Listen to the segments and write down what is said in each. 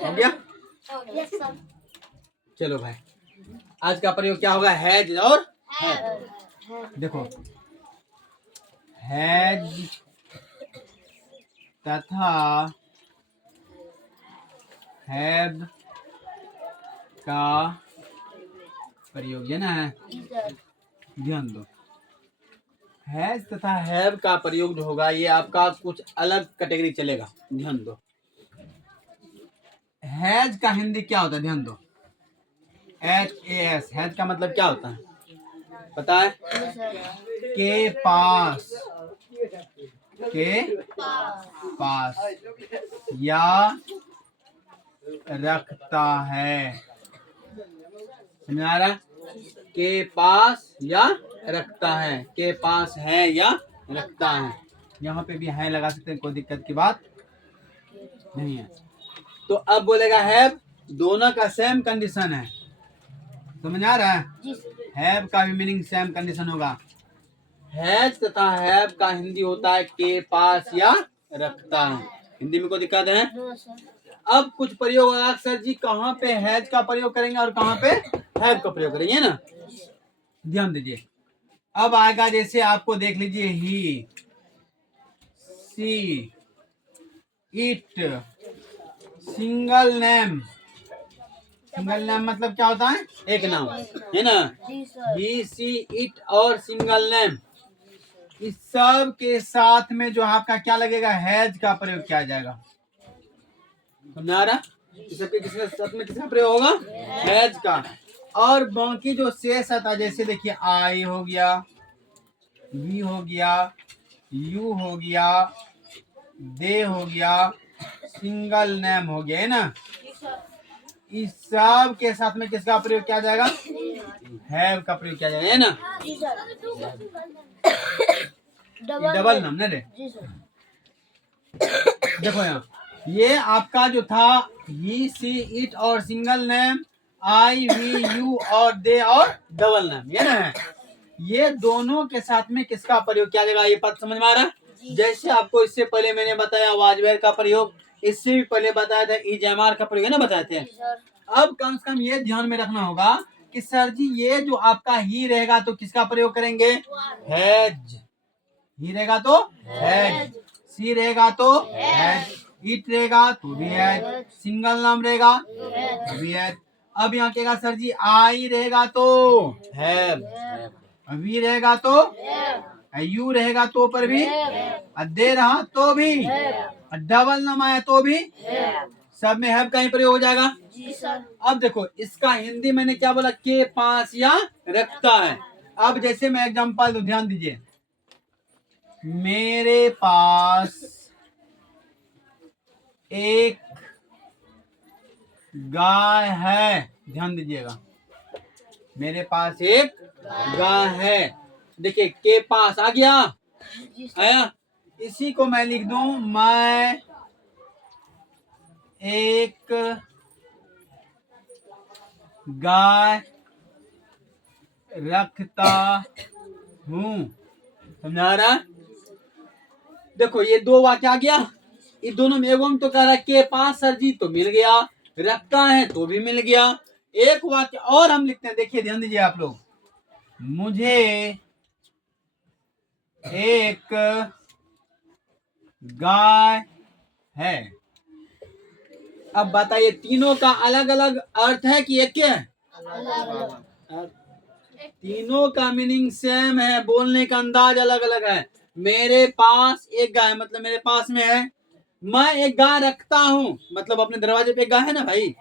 हो गया। Yes sir. चलो भाई, आज का प्रयोग क्या होगा? हैज और हैव। देखो, हैज तथा हैव का प्रयोग, है ना? ध्यान दो, हैज तथा हैव का प्रयोग जो होगा ये आपका कुछ अलग कैटेगरी चलेगा। ध्यान दो, हैज का हिंदी क्या होता है? ध्यान दो, HAS। हैज का मतलब क्या होता है पता है? के पास, के पास या रखता है। समझ आ रहा? के पास या रखता है, के पास है या रखता है। यहाँ पे भी है लगा सकते हैं, कोई दिक्कत की बात नहीं है। तो अब बोलेगा हैव, दोनों का सेम कंडीशन है। समझ आ रहा है? हैव का भी मीनिंग सेम कंडीशन होगा। हैज तथा हैव का हिंदी होता है के पास या रखता है। हिंदी में कोई दिक्कत है? अब कुछ प्रयोग होगा सर जी, कहाँ पे हैज का प्रयोग करेंगे और कहाँ पे हैव का प्रयोग करेंगे ना? ध्यान दीजिए, अब आएगा जैसे आपको देख लीजिए, he, she, it, single name. Single name मतलब क्या होता है? एक नाम, है ना? ही, सी, इट और सिंगल नेम, इस सब के साथ में जो आपका क्या लगेगा? हैज का प्रयोग किया जाएगा। समझ आ रहा? इस सबके किसके साथ में किसका प्रयोग होगा? हैज का। और बाकी जो शेष आता है, जैसे देखिए, आई हो गया, वी हो गया, यू हो गया, दे हो गया, सिंगल नेम हो गया, है ना? इस सब के साथ में किसका प्रयोग किया जाएगा? हैव का प्रयोग किया जाएगा, है ना? डबल नाम ना रे। देखो यहाँ, ये आपका जो था ही, सी, इट और single name, I, we, you और दे और डबल नेम, ये ना? ये दोनों के साथ में किसका प्रयोग किया जाएगा? ये पद समझ में आ रहा है? जैसे आपको इससे पहले मैंने बताया वाजवेयर का प्रयोग, इससे भी पहले बताया था इजमार का प्रयोग, है ना? बताए थे। अब कम से कम ये ध्यान में रखना होगा कि सर जी ये जो आपका ही रहेगा तो किसका प्रयोग करेंगे? हैज। ही रहेगा तो हैज, सी रहेगा तो हैज, इट रहेगा तो भी हैज, सिंगल नाम रहेगा तो भी हैज। अब यहाँ कहेगा सर जी आई रहेगा तो हैव, वी रहेगा तो, यू रहेगा तो पर भी, दे रहा तो भी, डबल नाम आया तो भी, सब में हैव का ही प्रयोग हो जाएगा। जी सर। अब देखो, इसका हिंदी मैंने क्या बोला? के पास या रखता है। अब जैसे मैं एग्जांपल दूं, ध्यान दीजिए, मेरे पास एक गाय है। ध्यान दीजिएगा, मेरे पास एक गाय है। देखिए, के पास आ गया, आया। इसी को मैं लिख दूं, मैं एक गाय रखता हूँ। समझा रहा? देखो, ये दो वाक्य आ गया, इन दोनों में एवं तो कह रहा है के पास सर जी, तो मिल गया, रखता है तो भी मिल गया। एक वाक्य और हम लिखते हैं, देखिए ध्यान दीजिए आप लोग, मुझे एक गाय है। अब बताइए, तीनों का अलग अलग अर्थ है कि एक है? तीनों का मीनिंग सेम है, बोलने का अंदाज अलग अलग है। मेरे पास एक गाय मतलब मेरे पास में है, मैं एक गाय रखता हूँ मतलब अपने दरवाजे पे एक गाय है ना भाई।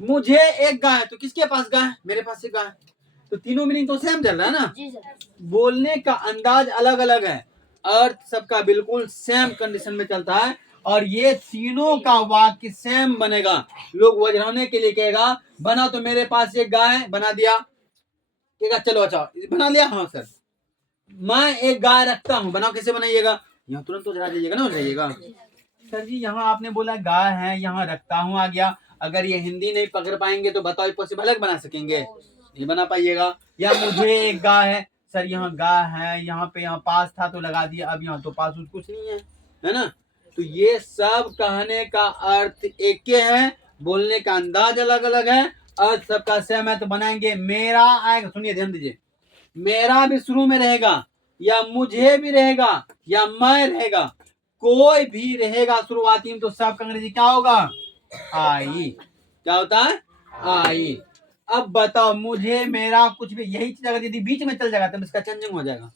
मुझे एक गाय है तो किसके पास गाय? मेरे पास एक गाय। तो तीनों मीनिंग तो सेम चल रहा है ना? बोलने का अंदाज अलग अलग है, अर्थ सबका बिल्कुल सेम कंडीशन में चलता है। और ये तीनों का वाक्य सेम बनेगा। लोग वजराने के लिए कहेगा बना तो मेरे पास एक गाय, बना दिया, कहेगा चलो अच्छा बना लिया, हाँ सर। मैं एक गाय रखता हूँ, बनाओ, कैसे बनाइएगा? यहाँ तुरंत तो जरा दीजिएगा ना, हो जाइएगा। सर जी यहाँ आपने बोला गाय है, यहाँ रखता हूँ आ गया। अगर ये हिंदी नहीं पकड़ पाएंगे तो बताओ पॉसिबल अलग बना सकेंगे? नहीं बना पाइएगा। या मुझे एक गाय है, सर यहाँ गाय है, यहाँ पे यहाँ पास था तो लगा दिया, अब यहाँ तो पास कुछ नहीं है, है ना? तो ये सब कहने का अर्थ एक है, बोलने का अंदाज अलग अलग है और सबका सेम है। तो बनाएंगे मेरा आएगा, सुनिए ध्यान दीजिए, मेरा भी शुरू में रहेगा या मुझे भी रहेगा या मैं रहेगा, कोई भी रहेगा शुरुआती में तो सबका अंग्रेजी क्या होगा? आई। क्या होता है? आई। अब बताओ मुझे मेरा कुछ भी यही चीज अगर यदि बीच में चल जाएगा तब इसका चेंजिंग हो जाएगा।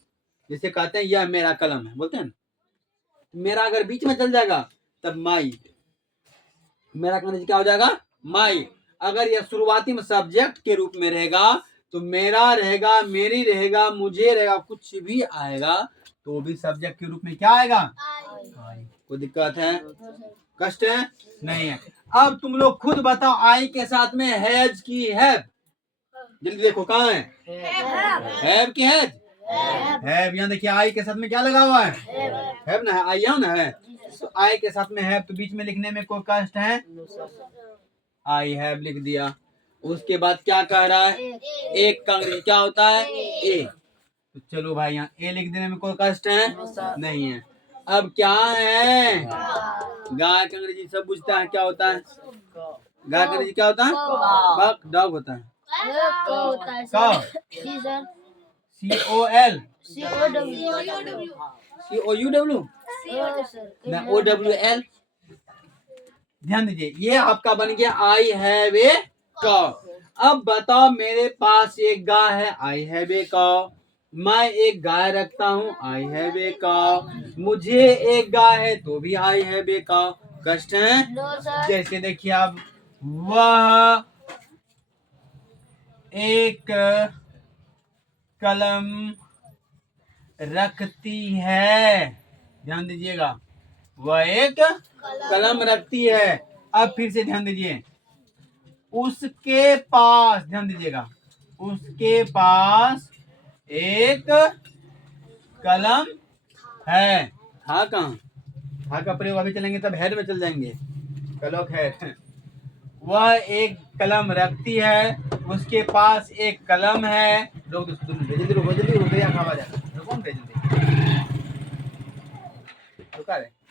जैसे कहते हैं यह मेरा कलम है, बोलते हैं ना, मेरा अगर बीच में चल जाएगा तब माई, मेरा अंग्रेजी क्या हो जाएगा? माई। अगर यह शुरुआती में सब्जेक्ट के रूप में रहेगा तो मेरा रहेगा, मेरी रहेगा, मुझे रहेगा, कुछ भी आएगा तो भी सब्जेक्ट के रूप में क्या आएगा? आई। कोई दिक्कत है? कष्ट है? नहीं है। अब तुम लोग खुद बताओ, आई के साथ में हैज की हैव, जल्दी देखो कहाँ है? हैव की हैज? हैव। यहाँ देखिए आई के साथ में क्या लगा हुआ है? हैव ना है, आई यहाँ ना है, तो आई के साथ में हैव, तो बीच में लिखने में कोई कष्ट है? आई हैव लिख दिया। उसके बाद क्या कह रहा है? एक का अंग्रेजी क्या होता है? ए। तो चलो भाई यहाँ ए लिख देने में कोई कष्ट है? नहीं है। अब क्या है? गाय का अंग्रेजी सब बुझता है, क्या होता है? गाय का अंग्रेजी क्या होता है? बक। डॉग होता है कौ। COL COUW ना OWL। ध्यान दीजिए, ये आपका बन गया आई हैव ए कौ। अब बताओ मेरे पास एक गाय है, आई हैव ए कौ। मैं एक गाय रखता हूँ, आई हैव ए कौ। मुझे एक गाय है तो भी आई हैव ए कौ। कष्ट है? जैसे देखिए अब, वह एक कलम रखती है। ध्यान दीजिएगा, वह एक कलम रखती है। अब फिर से ध्यान दीजिए, उसके पास, ध्यान दीजिएगा, उसके पास एक कलम है। था कहाँ? था का प्रयोग अभी चलेंगे तब हेड में चल जाएंगे। कलो खैर, वह एक कलम रखती है, उसके पास एक कलम है। रोक दो, जल्दी रुको, जल्दी रुको, रुका रहे।